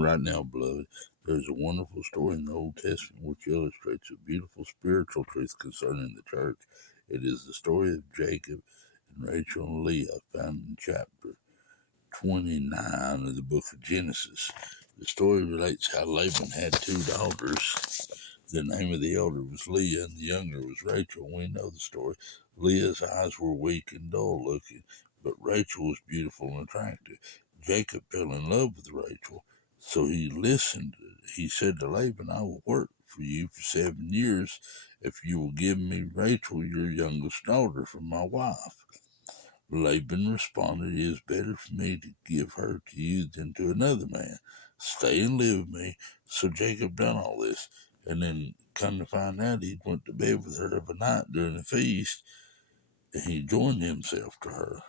Right now, beloved, there's a wonderful story in the Old Testament which illustrates a beautiful spiritual truth concerning the church. It is the story of Jacob and Rachel and Leah, found in chapter 29 of the book of Genesis. The story relates how Laban had two daughters. The name of the elder was Leah, and the younger was Rachel. We know the story. Leah's eyes were weak and dull looking, but Rachel was beautiful and attractive. Jacob fell in love with Rachel, so he listened. He said to Laban, I will work for you for 7 years if you will give me Rachel, your youngest daughter, for my wife. Laban responded, it is better for me to give her to you than to another man. Stay and live with me. So Jacob done all this. And then come to find out he went to bed with her of a night during the feast, and he joined himself to her.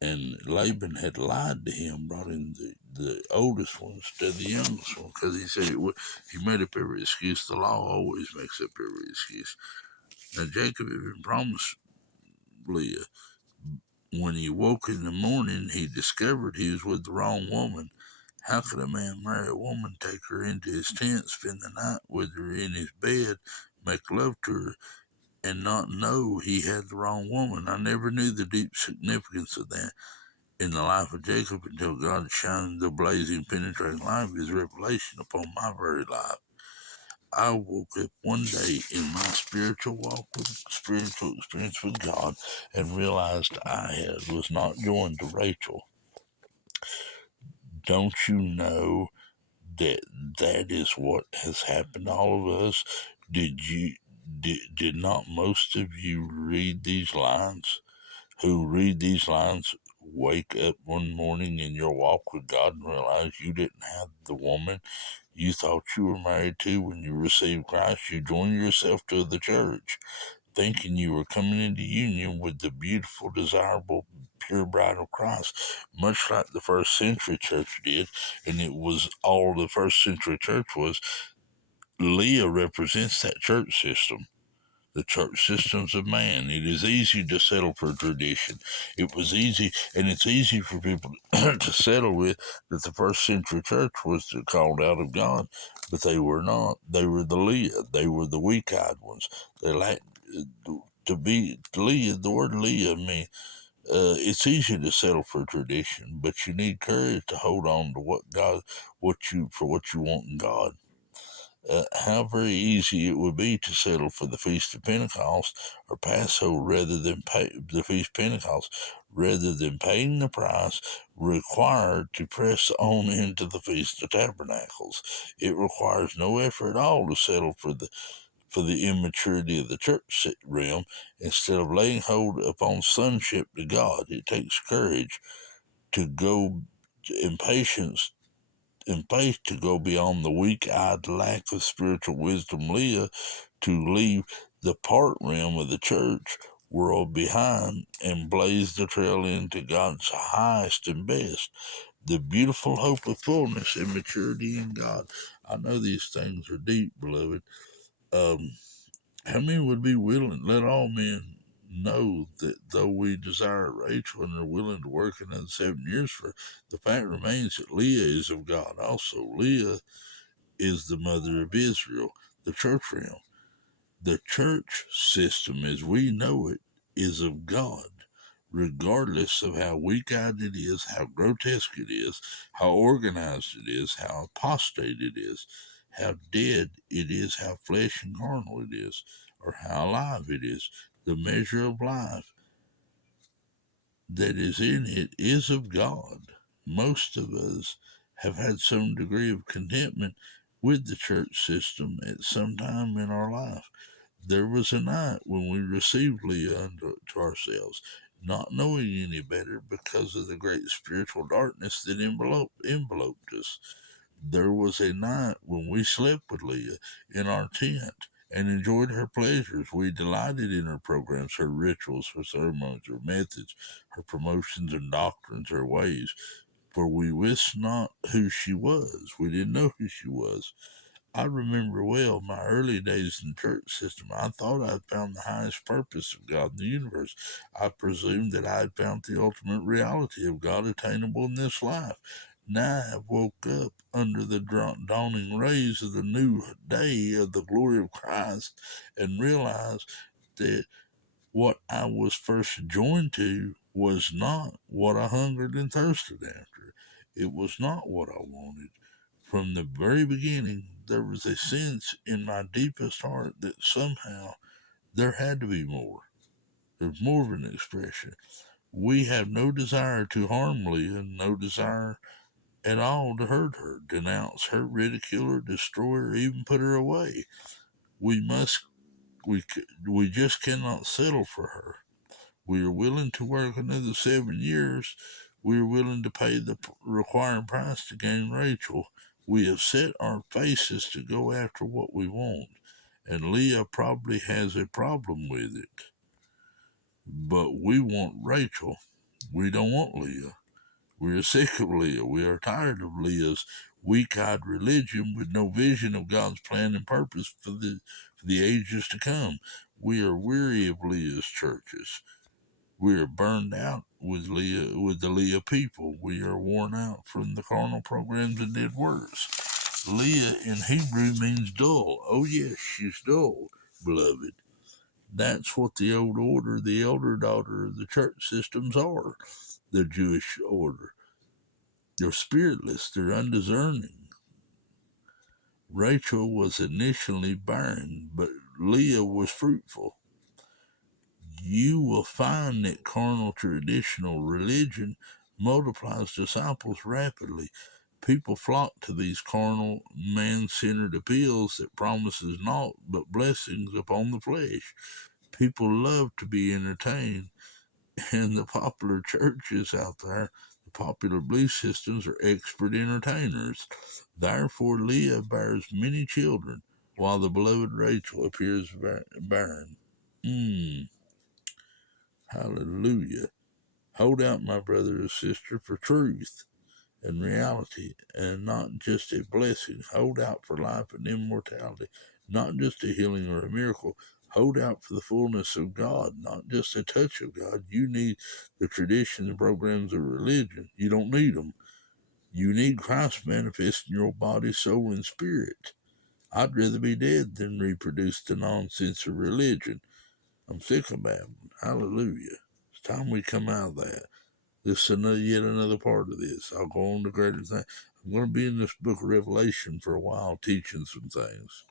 And Laban had lied to him, brought in the oldest one instead of the youngest one, because he said it would. He made up every excuse. The law always makes up every excuse. Now Jacob had been promised Leah. When he woke in the morning, he discovered he was with the wrong woman. How could a man marry a woman, take her into his tent, spend the night with her in his bed, make love to her, and not know he had the wrong woman? I never knew the deep significance of that in the life of Jacob until God shined the blazing, penetrating light of his revelation upon my very life. I woke up one day in my spiritual experience with God and realized was not joined to Rachel. Don't you know that that is what has happened to all of us? Did not most of you read these lines? Who read these lines wake up one morning in your walk with God and realize you didn't have the woman you thought you were married to when you received Christ? You joined yourself to the church, thinking you were coming into union with the beautiful, desirable, pure bride of Christ, much like the first century church did. And it was all the first century church was. Leah represents that church system. The church systems of man. It is easy to settle for tradition. It was easy, and it's easy for people to settle with that the first century church was called out of God, but they were not. They were the Leah. They were the weak-eyed ones. They lacked to be Leah. The word Leah means it's easy to settle for tradition, but you need courage to hold on to what you want in God. How very easy it would be to settle for the Feast of Pentecost or Passover rather than pay the Feast of Pentecost, rather than paying the price required to press on into the Feast of Tabernacles. It requires no effort at all to settle for the immaturity of the church realm instead of laying hold upon sonship to God. It takes courage to go in patience and faith to go beyond the weak-eyed lack of spiritual wisdom Leah to leave the part realm of the church world behind and blaze the trail into God's highest and best, the beautiful hope of fullness and maturity in God. I know these things are deep, beloved. Um, how many would be willing? Let all men know that though we desire Rachel and are willing to work another 7 years for her, the fact remains that Leah is of God also. Leah is the mother of Israel, the church realm. The church system as we know it is of God, regardless of how weak-eyed it is, how grotesque it is, how organized it is, how apostate it is, how dead it is, how flesh and carnal it is, or how alive it is. The measure of life that is in it is of God. Most of us have had some degree of contentment with the church system at some time in our life. There was a night when we received Leah unto ourselves, not knowing any better because of the great spiritual darkness that enveloped us. There was a night when we slept with Leah in our tent and enjoyed her pleasures. We delighted in her programs, her rituals, her ceremonies, her methods, her promotions and doctrines, her ways. For we wist not who she was. We didn't know who she was. I remember well my early days in the church system. I thought I had found the highest purpose of God in the universe. I presumed that I had found the ultimate reality of God attainable in this life. Now woke up under the dawning rays of the new day of the glory of Christ and realized that what I was first joined to was not what I hungered and thirsted after. It was not what I wanted. From the very beginning, there was a sense in my deepest heart that somehow there had to be more. There's more of an expression. We have no desire to harm Leah, no desire at all to hurt her, denounce her, ridicule her, destroy her, even put her away. We must, we just cannot settle for her. We are willing to work another 7 years. We are willing to pay the required price to gain Rachel. We have set our faces to go after what we want, and Leah probably has a problem with it. But we want Rachel. We don't want Leah. We are sick of Leah. We are tired of Leah's weak-eyed religion with no vision of God's plan and purpose for the ages to come. We are weary of Leah's churches. We are burned out with the Leah people. We are worn out from the carnal programs and dead works. Leah in Hebrew means dull. Oh yes, she's dull, beloved. That's what the old order, the elder daughter of the church systems are. The Jewish order. They're spiritless, they're undiscerning. Rachel was initially barren, but Leah was fruitful. You will find that carnal traditional religion multiplies disciples rapidly. People flock to these carnal, man-centered appeals that promises naught but blessings upon the flesh. People love to be entertained, and the popular churches out there, the popular belief systems, are expert entertainers. Therefore, Leah bears many children, while the beloved Rachel appears barren. Hallelujah. Hold out, my brother and sister, for truth and reality, and not just a blessing. Hold out for life and immortality, not just a healing or a miracle. Hold out for the fullness of God, not just a touch of God. You need the traditions and programs of religion. You don't need them. You need Christ manifest in your body, soul, and spirit. I'd rather be dead than reproduce the nonsense of religion. I'm sick of babbling. Hallelujah. It's time we come out of that. This is yet another part of this. I'll go on to greater things. I'm going to be in this book of Revelation for a while teaching some things.